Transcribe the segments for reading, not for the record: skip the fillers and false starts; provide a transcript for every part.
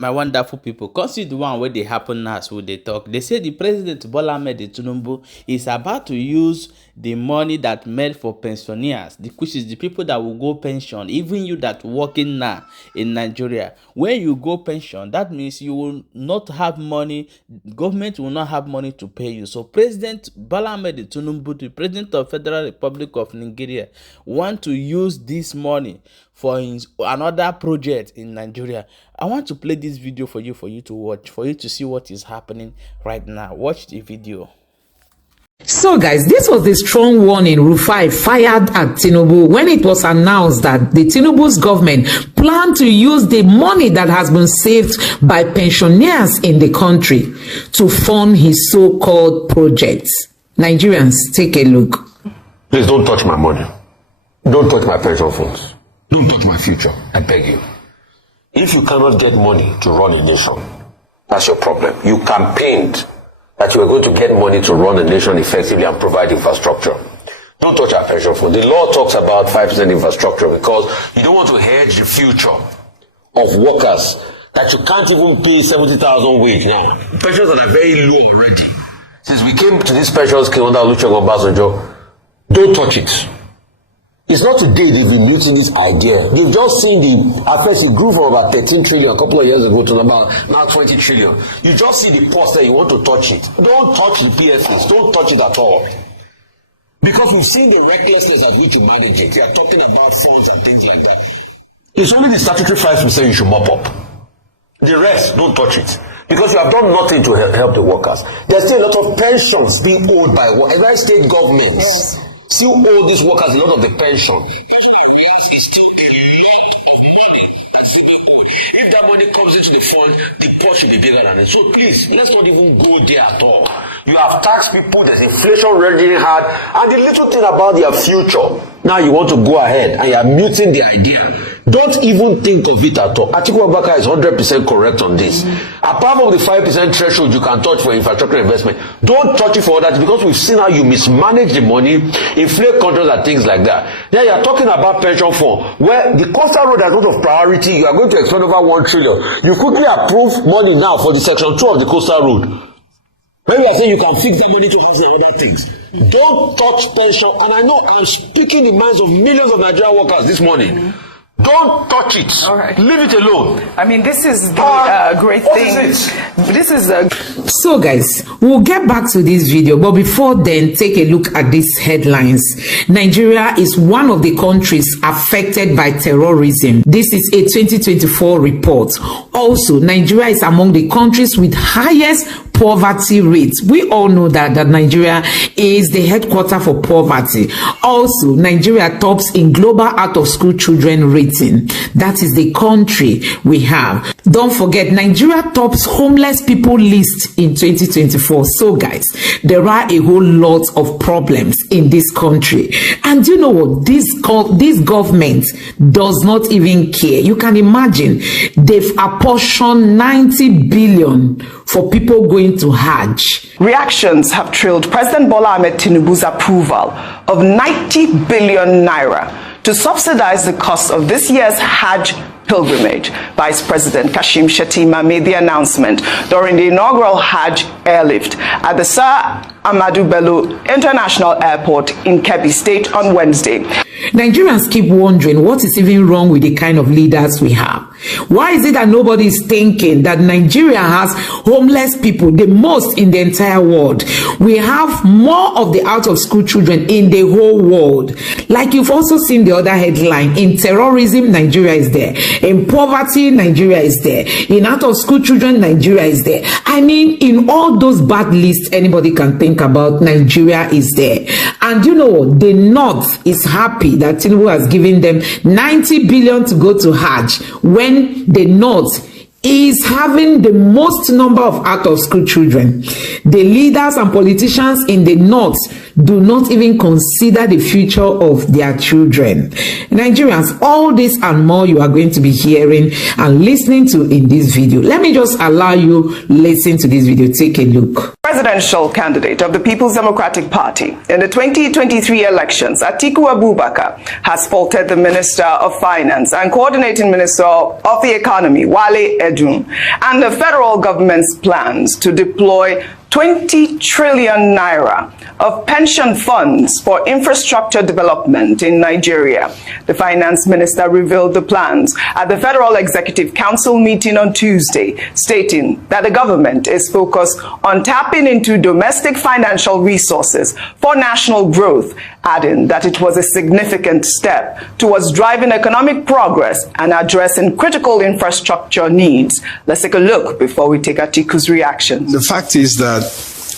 My wonderful people, consider the one where they happen now, so they talk. They say the president Bola Ahmed Tinubu is about to use the money that made for pensioners, which is the people that will go pension, even you that working now in Nigeria. When you go pension, that means you will not have money, government will not have money to pay you. So President Bola Ahmed Tinubu, the president of Federal Republic of Nigeria, want to use this money for another project in Nigeria. I want to play this video for you to watch, for you to see what is happening right now. Watch the video. So guys, this was the strong warning Rufai fired at Tinubu when it was announced that the Tinubu's government planned to use the money that has been saved by pensioners in the country to fund his so-called projects. Nigerians, take a look. Please don't touch my money. Don't touch my pension funds. Don't touch my future. I beg you. If you cannot get money to run a nation, that's your problem. You campaigned that you were going to get money to run a nation effectively and provide infrastructure. Don't touch our pension fund. The law talks about 5% infrastructure because you don't want to hedge the future of workers that you can't even pay 70,000 wage now. Pensions are very low already. Since we came to this pension scheme under Sh0ćk, don't touch it. It's not today they've been muting this idea. They've just seen at first it grew from about 13 trillion a couple of years ago to about now 20 trillion. You just see the post there, you want to touch it. Don't touch the PSS. Don't touch it at all. Because we've seen the recklessness of which you manage it. We are talking about funds and things like that. It's only the statutory 5% you should mop up. The rest, don't touch it. Because you have done nothing to help the workers. There's still a lot of pensions being owed by every state governments. Yes. Still owe these workers a lot of the pension. Pension is still a lot of money that's still owed. If that money comes into the fund, the pot should be bigger than it. So please, let's not even go there at all. You have taxed people, there's inflation raging hard, and the little thing about their future. Now you want to go ahead and you are muting the idea. Don't even think of it at all. Atiku Abubakar is 100% correct on this. Apart from the 5% threshold you can touch for infrastructure investment, don't touch it for that because we've seen how you mismanage the money, inflate contracts and things like that. Then you are talking about pension fund, where the coastal road has a lot of priority. You are going to expend over 1 trillion. You quickly approve money now for the section 2 of the coastal road. When you are saying you can fix the money to house and other things, don't touch pension. And I know I'm speaking in the minds of millions of Nigerian workers this morning. Don't touch it. All right. Leave it alone. I mean, this is the great thing. This is the... So guys, we'll get back to this video, but before then, take a look at these headlines. Nigeria is one of the countries affected by terrorism. This is a 2024 report. Also, Nigeria is among the countries with highest poverty rates. We all know that Nigeria is the headquarters for poverty. Also, Nigeria tops in global out-of-school children rating. That is the country we have. Don't forget, Nigeria tops homeless people list in 2024. So guys, there are a whole lot of problems in this country. And you know what? This government does not even care. You can imagine they've apportioned 90 billion for people going to Hajj. Reactions have trailed President Bola Ahmed Tinubu's approval of 90 billion naira to subsidize the cost of this year's Hajj pilgrimage. Vice President Sh0ćk made the announcement during the inaugural Hajj airlift at the Sir Ahmadu Bello International Airport in Kebbi State on Wednesday. Nigerians keep wondering what is even wrong with the kind of leaders we have. Why is it that nobody is thinking that Nigeria has homeless people, the most in the entire world? We have more of the out-of-school children in the whole world. Like you've also seen the other headline, in terrorism, Nigeria is there. In poverty, Nigeria is there. In out-of-school children, Nigeria is there. I mean, in all those bad lists anybody can think about, Nigeria is there. And you know, the North is happy that Tinubu has given them 90 billion to go to Hajj, when the North is having the most number of out-of-school children. The leaders and politicians in the North do not even consider the future of their children. Nigerians, all this and more you are going to be hearing and listening to in this video. Let me just allow you listen to this video. Take a look. presidential candidate of the People's Democratic Party in the 2023 elections, Atiku Abubakar, has faulted the Minister of Finance and Coordinating Minister of the Economy, Wale Edun, and the federal government's plans to deploy 20 trillion naira of pension funds for infrastructure development in Nigeria. The finance minister revealed the plans at the Federal Executive Council meeting on Tuesday, stating that the government is focused on tapping into domestic financial resources for national growth, adding that it was a significant step towards driving economic progress and addressing critical infrastructure needs. Let's take a look before we take Atiku's reaction. The fact is that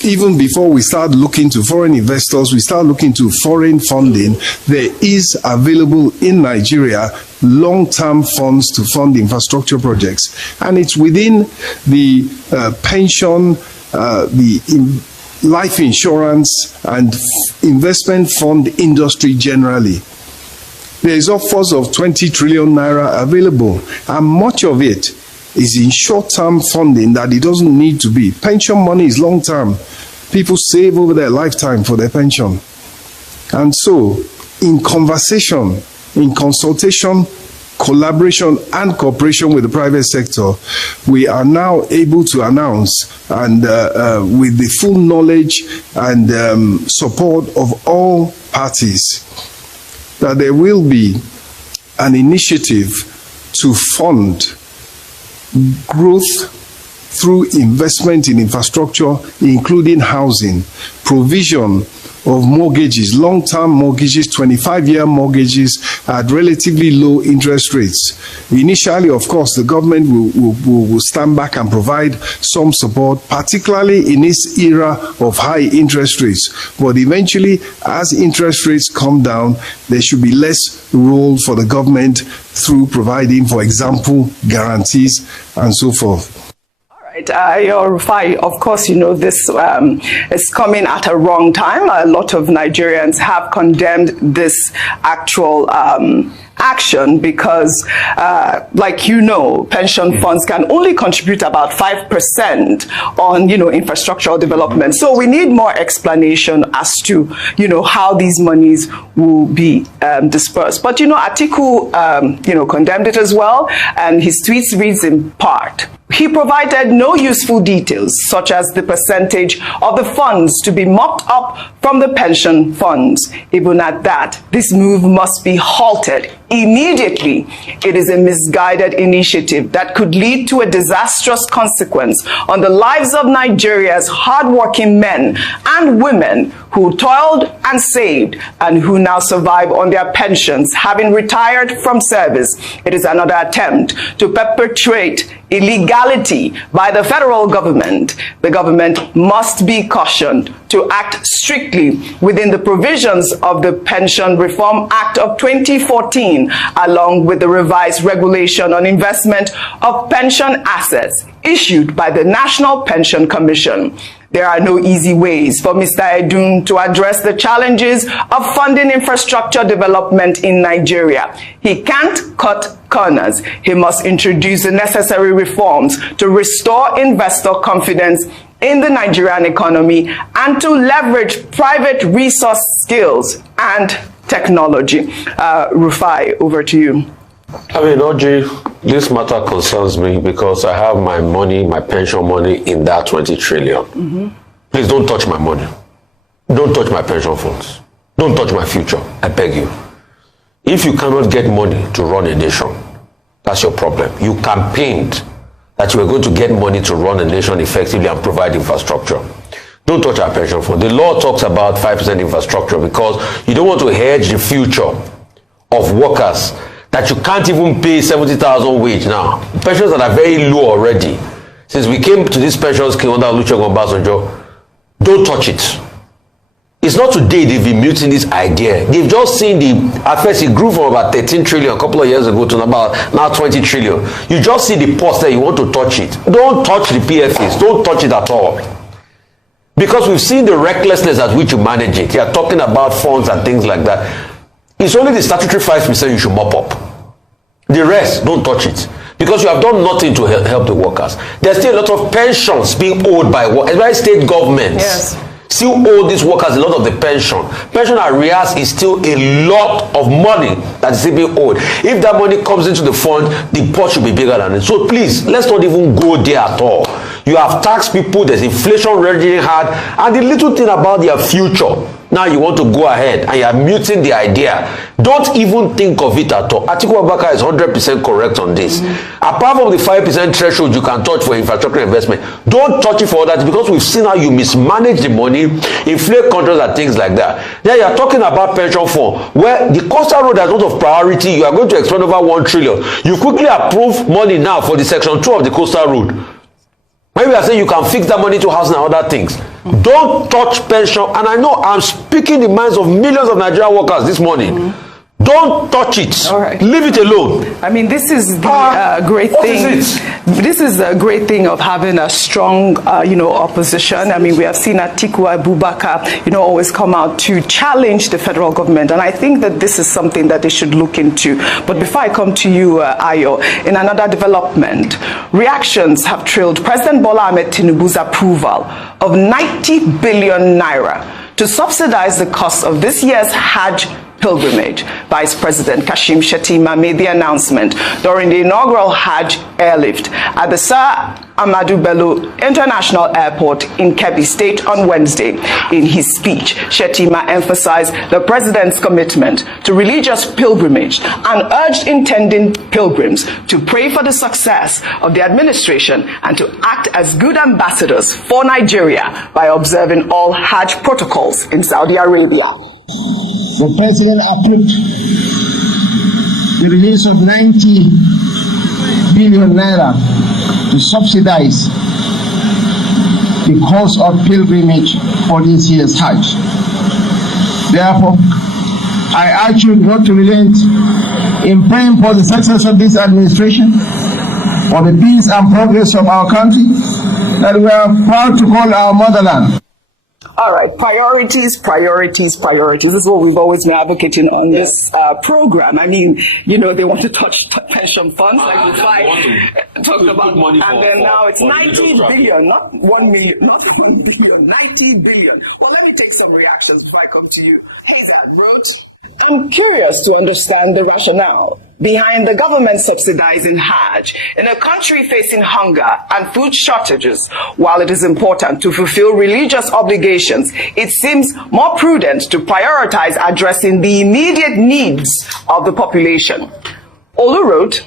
even before we start looking to foreign investors, we start looking to foreign funding, there is available in Nigeria long-term funds to fund infrastructure projects. And it's within the pension, life insurance and investment fund industry generally. There is upwards of 20 trillion naira available, and much of it is in short-term funding that it doesn't need to be. Pension money is long-term. People save over their lifetime for their pension. And so, in conversation, in consultation, collaboration and cooperation with the private sector, we are now able to announce, and with the full knowledge and support of all parties, that there will be an initiative to fund growth through investment in infrastructure, including housing, provision of mortgages, long-term mortgages, 25-year mortgages at relatively low interest rates. Initially, of course, the government will stand back and provide some support, particularly in this era of high interest rates. But eventually, as interest rates come down, there should be less role for the government through providing, for example, guarantees and so forth. Rufai, of course, you know, this is coming at a wrong time. A lot of Nigerians have condemned this actual action because, like you know, pension funds can only contribute about 5% on, you know, infrastructural development. So we need more explanation as to, you know, how these monies will be dispersed. But, you know, Atiku, you know, condemned it as well, and his tweets reads in part: he provided no useful details, such as the percentage of the funds to be mopped up from the pension funds. Even at that, this move must be halted immediately. It is a misguided initiative that could lead to a disastrous consequence on the lives of Nigeria's hardworking men and women who toiled and saved and who now survive on their pensions, having retired from service. It is another attempt to perpetrate illegality by the federal government. The government must be cautioned to act strictly within the provisions of the Pension Reform Act of 2014, along with the revised regulation on investment of pension assets issued by the National Pension Commission. There are no easy ways for Mr. Edun to address the challenges of funding infrastructure development in Nigeria. He can't cut corners. He must introduce the necessary reforms to restore investor confidence in the Nigerian economy and to leverage private resource skills and technology. Rufai, over to you. I mean, Oji, this matter concerns me because I have my money, my pension money in that 20 trillion. Please don't touch my money. Don't touch my pension funds. Don't touch my future. I beg you. If you cannot get money to run a nation, that's your problem. You campaigned that you were going to get money to run a nation effectively and provide infrastructure. Don't touch our pension fund. The law talks about 5% infrastructure because you don't want to hedge the future of workers that you can't even pay 70,000 wage now. Pensions that are very low already. Since we came to this pension scheme under Sh0ćk, don't touch it. It's not today they've been muting this idea. They've just seen at first it grew from about 13 trillion a couple of years ago to about now 20 trillion. You just see the post there, you want to touch it. Don't touch the PFAs. Don't touch it at all. Because we've seen the recklessness at which you manage it. You're talking about funds and things like that. It's only the statutory 5% you should mop up. The rest, don't touch it. Because you have done nothing to help the workers. There's still a lot of pensions being owed by state governments. Yes. Still owe these workers a lot of the pension. Pension arrears is still a lot of money that is still being owed. If that money comes into the fund, the pot should be bigger than it. So please, let's not even go there at all. You have taxed people, there's inflation raging hard, and the little thing about their future, now you want to go ahead and you are muting the idea. Don't even think of it at all. Atiku Abubakar is 100% correct on this. Apart from the 5% threshold you can touch for infrastructure investment, don't touch it for that, because we've seen how you mismanage the money, inflate contracts and things like that. Then you are talking about pension fund, where the coastal road has a lot of priority. You are going to expend over 1 trillion. You quickly approve money now for the section 2 of the coastal road. Maybe I say you can fix that money to housing and other things. Don't touch pension. And I know I'm speaking the minds of millions of Nigerian workers this morning. Don't touch it. All right. Leave it alone. I mean, this is the great thing. This is the great thing of having a strong, opposition. I mean, we have seen Atiku Abubakar, always come out to challenge the federal government, and I think that this is something that they should look into. But before I come to you, Ayo, in another development, reactions have trailed President Bola Ahmed Tinubu's approval of 90 billion naira to subsidize the cost of this year's Hajj pilgrimage. Vice President Sh0ćk made the announcement during the inaugural Hajj airlift at the Sir Ahmadu Bello International Airport in Kebbi State on Wednesday. In his speech, Sh0ćk emphasized the president's commitment to religious pilgrimage and urged intending pilgrims to pray for the success of the administration and to act as good ambassadors for Nigeria by observing all Hajj protocols in Saudi Arabia. The President approved the release of 90 billion naira to subsidize the cost of pilgrimage for this year's Hajj. Therefore, I urge you not to relent in praying for the success of this administration, for the peace and progress of our country that we are proud to call our motherland. All right, priorities, priorities, priorities. This is what we've always been advocating on this program. I mean, they want to touch pension funds, like we talked about, money and then now it's 90 billion, not 1 million, not 1 billion, 90 billion. Well, let me take some reactions before I come to you. Hey, Rhodes. I'm curious to understand the rationale behind the government subsidizing Hajj in a country facing hunger and food shortages. While it is important to fulfill religious obligations, it seems more prudent to prioritize addressing the immediate needs of the population. Olu wrote,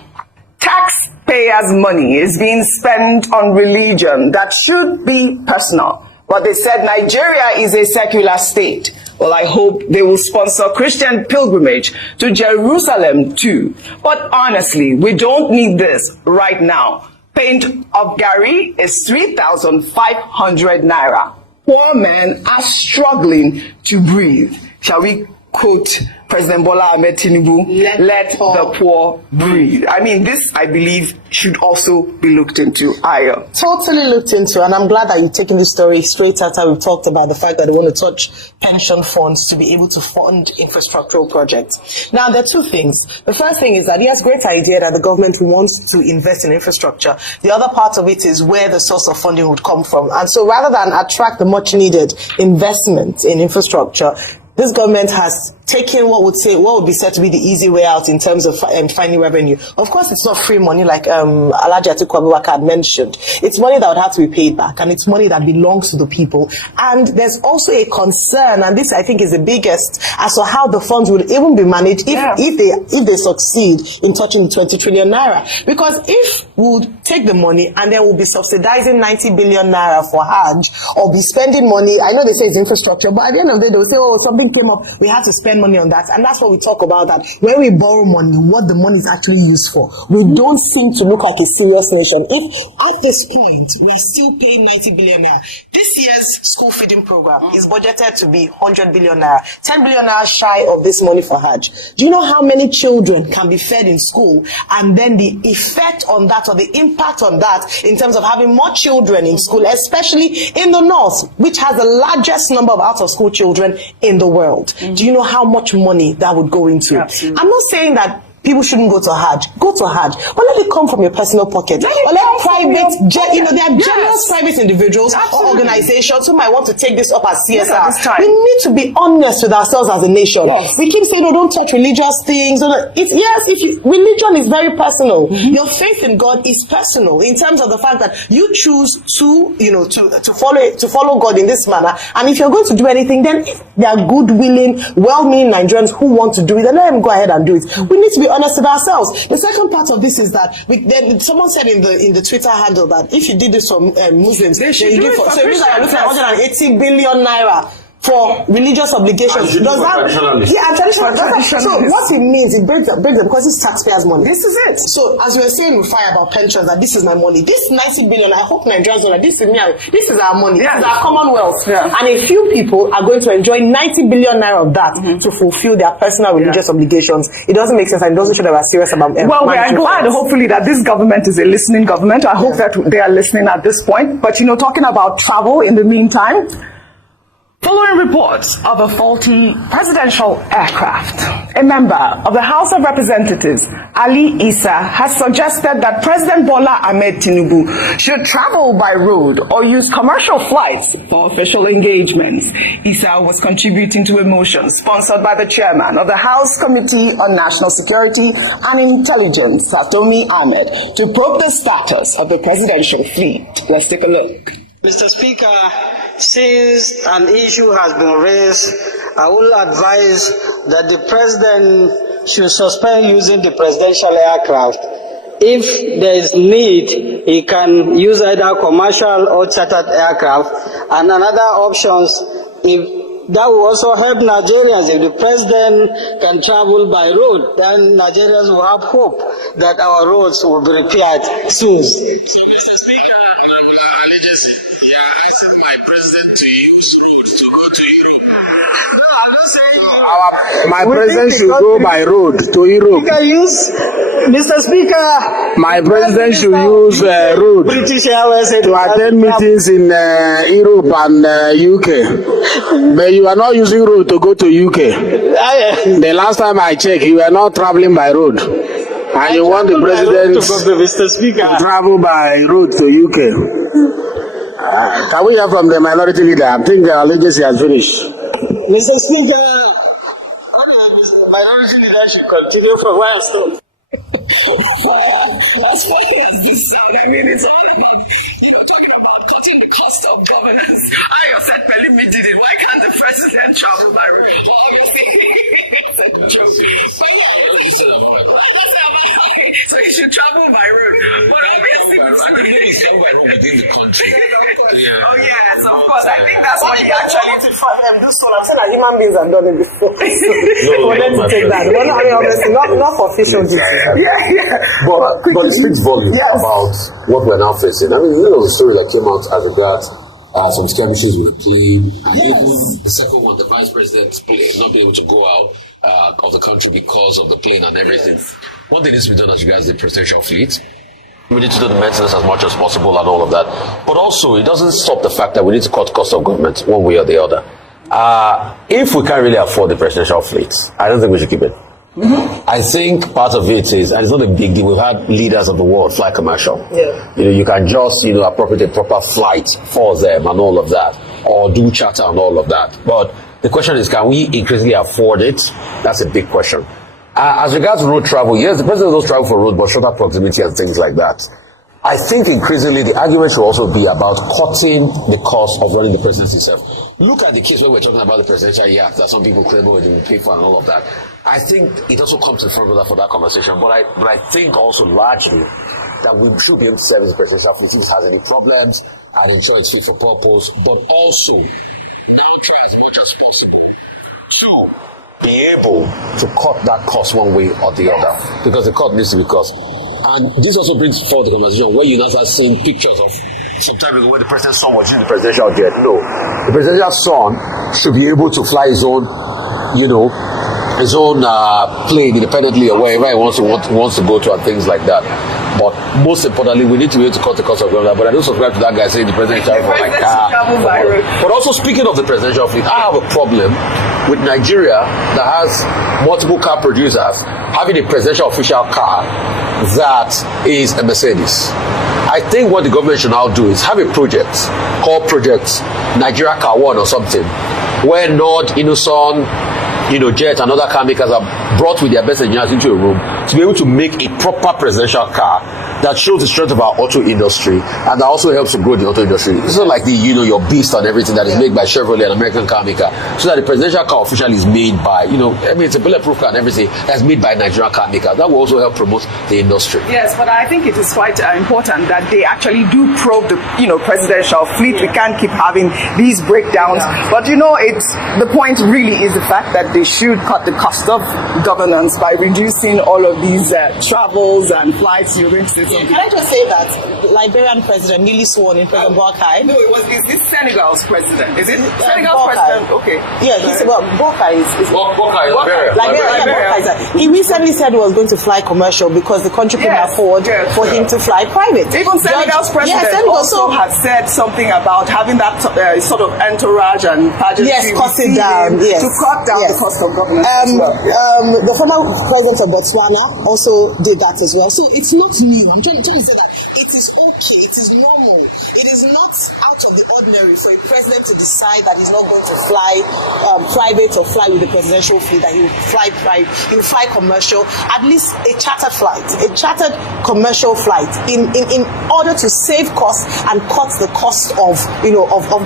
taxpayers' money is being spent on religion that should be personal. But they said Nigeria is a secular state. Well, I hope they will sponsor Christian pilgrimage to Jerusalem too. But honestly, we don't need this right now. Pint of Gary is 3,500 naira. Poor men are struggling to breathe. Shall we quote President Bola Ahmed Tinubu, let the poor breathe. I mean, this, I believe, should also be looked into. Ayo. Totally looked into, and I'm glad that you're taking this story straight after we've talked about the fact that they want to touch pension funds to be able to fund infrastructural projects. Now, there are two things. The first thing is that, yes, great idea that the government wants to invest in infrastructure. The other part of it is where the source of funding would come from. And so rather than attract the much needed investment in infrastructure, this government has taken what would be said to be the easy way out in terms of finding revenue. Of course, it's not free money like Alhaji Atiku Abubakar had mentioned. It's money that would have to be paid back, and it's money that belongs to the people. And there's also a concern, and this I think is the biggest, as to how the funds will even be managed if they succeed in touching the 20 trillion naira. Because if we would take the money and then we'll be subsidizing 90 billion naira for Hajj, or be spending money, I know they say it's infrastructure, but at the end of the day they'll say, oh, something came up, we have to spend money on that. And that's what we talk about, that when we borrow money, what the money is actually used for. We don't seem to look like a serious nation. If at this point we are still paying 90 billion naira, this year's school feeding program is budgeted to be 100 billion naira, 10 billion naira shy of this money for Hajj. Do you know how many children can be fed in school, and then the effect on that, or the impact on that, in terms of having more children in school, especially in the north, which has the largest number of out of school children in the world? Do you know how much money that would go into? Absolutely. I'm not saying that people shouldn't go to Hajj. Go to Hajj. But let it come from your personal pocket. Or let private, there are generous private individuals or organizations who might want to take this up as CSR. We need to be honest with ourselves as a nation. Yes. We keep saying, don't touch religious things. Religion is very personal. Mm-hmm. Your faith in God is personal in terms of the fact that you choose to follow God in this manner. And if you're going to do anything, then if there are good, willing, well-meaning Nigerians who want to do it, then let them go ahead and do it. We need to be honest with ourselves. The second part of this is that someone said in the Twitter handle that if you did this for Muslims, then you do for. So it means that you're looking at 180 billion naira for religious obligations. Does that? Yeah, and traditional. So what it means, it breaks them because it's taxpayers' money. This is it. So as you were saying with Fire about pensions, that this is my money. This 90 billion, I hope Nigerians know that this is our money. Yeah. This is our commonwealth. Yeah. And a few people are going to enjoy 90 billion naira of that to fulfill their personal religious obligations. It doesn't make sense and it doesn't show that we're serious about it. Well, we are glad, hopefully, that this government is a listening government. I hope that they are listening at this point. But, talking about travel in the meantime, following reports of a faulty presidential aircraft, a member of the House of Representatives, Ali Issa, has suggested that President Bola Ahmed Tinubu should travel by road or use commercial flights for official engagements. Issa was contributing to a motion sponsored by the chairman of the House Committee on National Security and Intelligence, Satomi Ahmed, to probe the status of the presidential fleet. Let's take a look. Mr. Speaker, since an issue has been raised, I will advise that the President should suspend using the presidential aircraft. If there is need, he can use either commercial or chartered aircraft. And another options, if that will also help Nigerians. If the President can travel by road, then Nigerians will have hope that our roads will be repaired soon. So, Mr. Speaker, my president to use road to go to Europe. No, I'm not saying my president should go by road to Europe. You can use, Mr. Speaker. My president should use road British Airways to attend meetings in Europe and UK. But you are not using road to go to UK. The last time I checked, you were not traveling by road. And you want the president to travel by road to UK. Can we hear from the minority leader? I think our legacy has finished. Mr. Speaker, minority leader should continue from where I stopped. As funny as this sound, it's all about, talking about cutting the cost of governance. I said, Pelumi did it. Why can't the president travel by road? Well, you're saying it's a joke. But so he should travel by road. But obviously, within the country. Oh, yes, of course. I think that's what he actually did for them. I'm saying that human beings have done it before. For them to take that. Obviously, not for official duty. But it speaks volumes about what we're now facing. I mean, the story that came out as regards some skirmishes with a plane, and even the second one, the vice president's plane not being able to go out of the country because of the plane and everything. One thing needs to be done as regards the presidential fleet. We need to do the maintenance as much as possible and all of that. But also, it doesn't stop the fact that we need to cut cost of government one way or the other. If we can't really afford the presidential fleet, I don't think we should keep it. Mm-hmm. I think part of it is, and it's not a big deal, we've had leaders of the world fly commercial. Yeah. You can just, appropriate a proper flight for them and all of that, or do charter and all of that. But the question is, can we increasingly afford it? That's a big question. As regards road travel, yes, the president does travel for road, but shorter proximity and things like that. I think increasingly the argument should also be about cutting the cost of running the presidency itself. Look at the case where we're talking about the presidential yacht that some people claim we didn't pay for and all of that. I think it also comes to the front for that conversation. But I think also largely that we should be able to service the presidential fleet if it has any problems and ensure it's fit for purpose, but also try as much as possible to be able to cut that cost one way or the other, because the cut needs to be cut. And this also brings forward the conversation where you now start seeing pictures of some time ago when the president's son was using the presidential jet. No, the presidential son should be able to fly his own, plane independently or wherever he wants to go to and things like that. But most importantly, we need to be able to cut the cost of government. But I don't subscribe to that guy saying the president travel for my car. But also, speaking of the presidential fleet, I have a problem with Nigeria that has multiple car producers having a presidential official car that is a Mercedes. I think what the government should now do is have a project called Project Nigeria Car One or something, where Nord, Innoson, Jet and other car makers are brought with their best engineers into a room to be able to make a proper presidential car that shows the strength of our auto industry and that also helps to grow the auto industry. It's not like the your Beast and everything that is made by Chevrolet, an American car maker. So that the presidential car officially is made by it's a bulletproof car and everything that's made by Nigerian car maker. That will also help promote the industry. Yes, but I think it is quite important that they actually do probe the presidential fleet. We can't keep having these breakdowns. But it's the point really is the fact that they should cut the cost of governance by reducing all of these travels and flights. You're going to say something. Can I just say that Liberian president, newly sworn in, President Boakai? No, is this Senegal's president? Is it Senegal's president? Okay. Yeah, Boakai is Liberia. He recently said he was going to fly commercial because the country couldn't afford for him to fly private. Even Senegal's president also has said something about having that sort of entourage and pageantry. Yes, cut it down. Yes. To cut down the cost of governance as well. The former president of Botswana also did that as well. So it's not new. I'm trying to say that it is okay, it is normal. It is not out of the ordinary for a president to decide that he's not going to fly private or fly with the presidential fleet, that he will fly private, he will fly commercial, at least a chartered flight, a chartered commercial flight in order to save costs and cut the cost of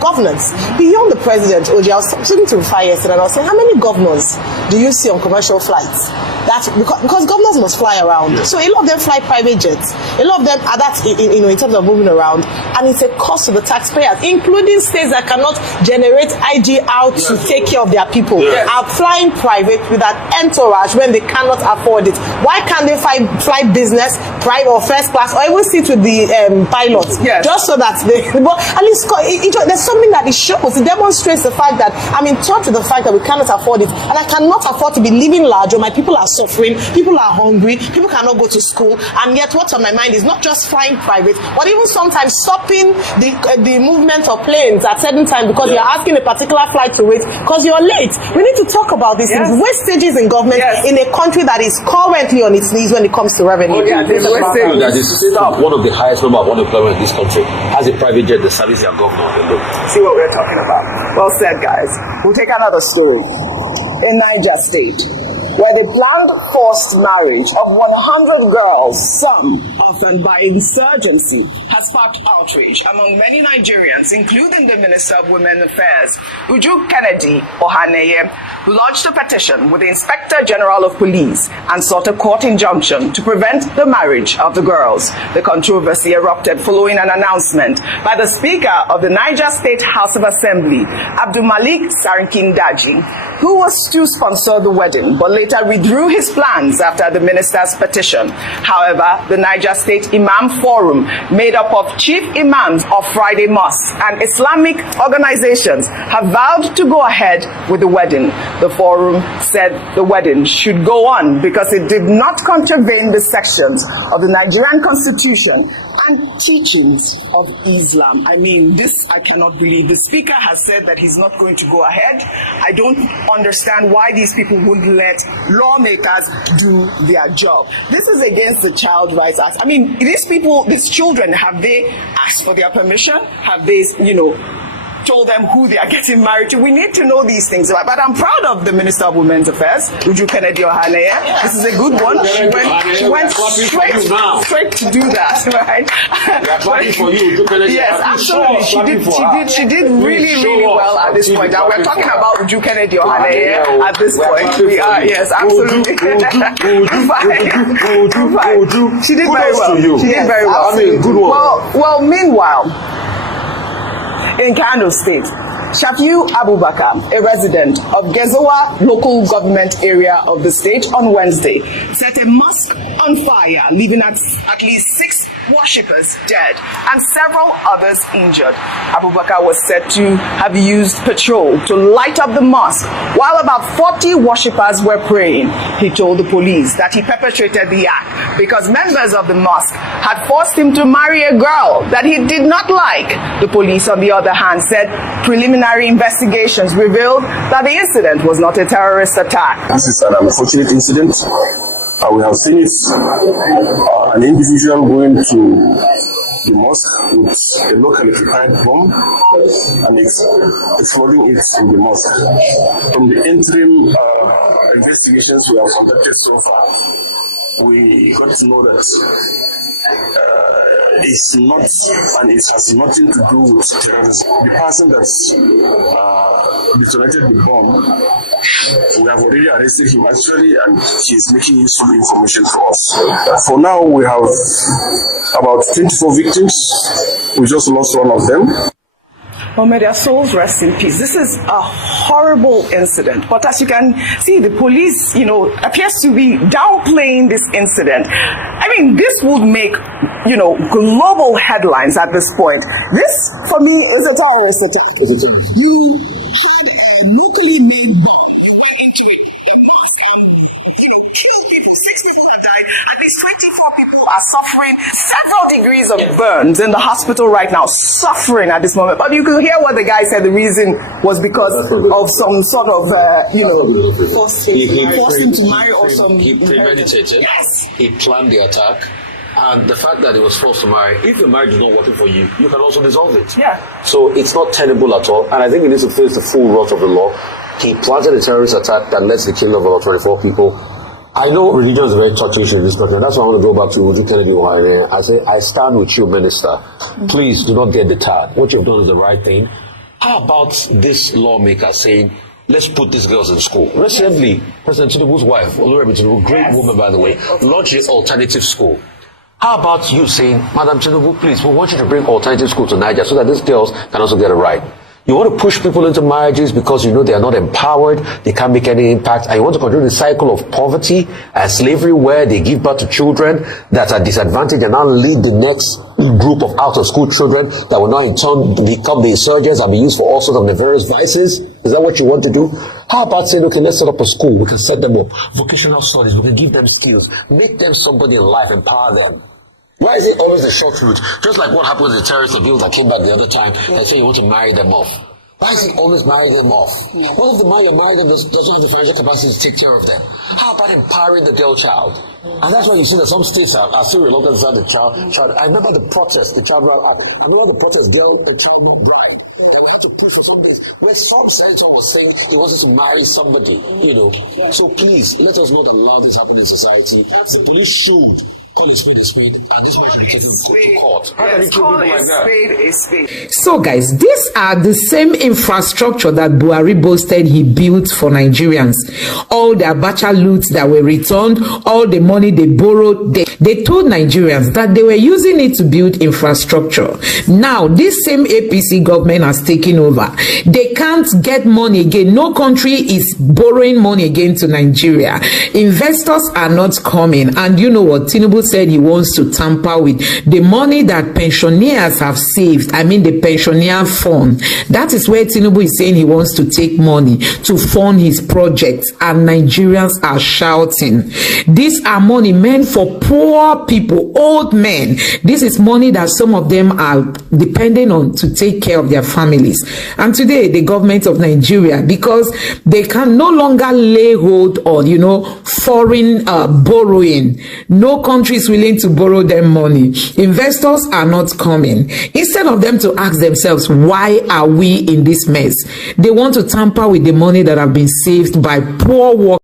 governance. Beyond the president, OJ, I was speaking to Rufai yesterday and I was saying, how many governors do you see on commercial flights? That's because governors must fly around. So a lot of them fly private jets. A lot of them are that in terms of moving around, and it's a cost to the taxpayers, including states that cannot generate IGR to take care of their people. Are flying private with that entourage when they cannot afford it. Why can't they fly business, private or first class, or even sit with the pilots? Just so that but at least there's something that it shows. It demonstrates the fact that I'm in touch with the fact that we cannot afford it, and I cannot afford to be living large, or my people are suffering, people are hungry, people cannot go to school, and yet what's on my mind is not just flying private, but even sometimes stopping the movement of planes at certain time because you're asking a particular flight to wait because you're late. We need to talk about these things. Wastages in government in a country that is currently on its knees when it comes to revenue. That is one of the highest number of unemployment in this country has a private jet that services their governor. See what we're talking about. Well said, guys. We'll take another story. In Niger State, where the planned forced marriage of 100 girls, some often by insurgency, has sparked outrage among many Nigerians, including the Minister of Women Affairs, Sh0ćk who lodged a petition with the Inspector General of Police and sought a court injunction to prevent the marriage of the girls. The controversy erupted following an announcement by the Speaker of the Niger State House of Assembly, Abdulmalik Sarkin Daji, who was to sponsor the wedding, but later withdrew his plans after the minister's petition. However, the Niger State Imam Forum, made up of chief imams of Friday mosques and Islamic organizations, have vowed to go ahead with the wedding. The forum said the wedding should go on because it did not contravene the sections of the Nigerian Constitution and teachings of Islam. I mean, this I cannot believe. The speaker has said that he's not going to go ahead. I don't understand why these people would let lawmakers do their job. This is against the Child Rights Act. I mean, these people, these children, have they asked for their permission? Have they, told them who they are getting married to? We need to know these things. But I'm proud of the Minister of Women's Affairs, Sh0ćk. This is a good one. She went straight to do that, right? Yes, absolutely. She did really well at this point. And we're talking about Sh0ćk at this point. We are, yes, absolutely. She did very well. She did very well. I mean, good one. Well, meanwhile, in Kano State, Shafiu Abubakar, a resident of Gezawa local government area of the state, on Wednesday set a mosque on fire, leaving at least 6 worshippers dead and several others injured. Abubakar was said to have used petrol to light up the mosque while about 40 worshippers were praying. He told the police that he perpetrated the act because members of the mosque had forced him to marry a girl that he did not like. The police, on the other hand, said preliminary investigations revealed that the incident was not a terrorist attack. This is an unfortunate incident. We have seen it, an individual going to the mosque with a locally prepared bomb and exploding it in the mosque. From the interim investigations we have conducted so far, we got to know that it's not, and it has nothing to do with terrorism. The person that detonated the bomb, we have already arrested him actually, and he's making useful information for us. For now, we have about 24 victims. We just lost one of them. Oh, may their souls rest in peace. This is a horrible incident. But as you can see, the police, appears to be downplaying this incident. I mean, this would make, global headlines at this point. This, for me, is a terrorist attack. You tried a locally made bomb. You went into it. At least 24 people are suffering several degrees of burns in the hospital right now, suffering at this moment. But you can hear what the guy said. The reason was because of some sort of, forced him to marry or some. He premeditated. Yes. He planned the attack. And the fact that he was forced to marry, if your marriage is not working for you, you can also dissolve it. Yeah. So it's not tenable at all. And I think he needs to face the full wrath of the law. He planted a terrorist attack that led to the killing of about 24 people. I know religion is a very touchy issue in this country, and that's why I want to go back to Uju Kennedy Ohio. I say, I stand with you, Minister. Please do not get deterred. What you've done is the right thing. How about this lawmaker saying, let's put these girls in school? Recently, President Tinubu's wife, Oluremi Tinubu, great woman by the way, launched an alternative school. How about you saying, Madam Tinubu, please, we want you to bring alternative school to Nigeria so that these girls can also get a right. You want to push people into marriages because you know they are not empowered, they can't make any impact, and you want to continue the cycle of poverty and slavery where they give birth to children that are disadvantaged and now lead the next group of out-of-school children that will now in turn become the insurgents and be used for all sorts of nefarious vices? Is that what you want to do? How about saying, okay, let's set up a school, we can set them up, vocational studies, we can give them skills, make them somebody in life, empower them. Why is it always the short route? Just like what happened with the terrorist abuse that came back the other time and say you want to marry them off. Why is it always marry them off? What if the man you marry them doesn't have the financial capacity to take care of them? How about empowering the girl child? And that's why you see that some states are still reluctant to have the child. I remember the protest, the child ran up. I remember the protest, the child not died. And we have to push for something. Where some senator was saying he wanted to marry somebody, So please, let us not allow this happen in society. The police should call a spade, and this one should be taken to court. How can you keep people like that? So guys, these are the same infrastructure that Buhari boasted he built for Nigerians. All the Abacha loots that were returned, all the money they borrowed, they told Nigerians that they were using it to build infrastructure. Now, this same APC government has taken over. They can't get money again. No country is borrowing money again to Nigeria. Investors are not coming. And you know what? Tinubu said he wants to tamper with the money that pensioners have saved. I mean the pensioner fund. That is where Tinubu is saying he wants to take money to fund his projects, and Nigerians are shouting. These are money meant for poor people, old men. This is money that some of them are depending on to take care of their families. And today the government of Nigeria, because they can no longer lay hold on foreign borrowing, no country is willing to borrow them money. Investors are not coming. Instead of them to ask themselves, why are we in this mess? They want to tamper with the money that have been saved by poor workers.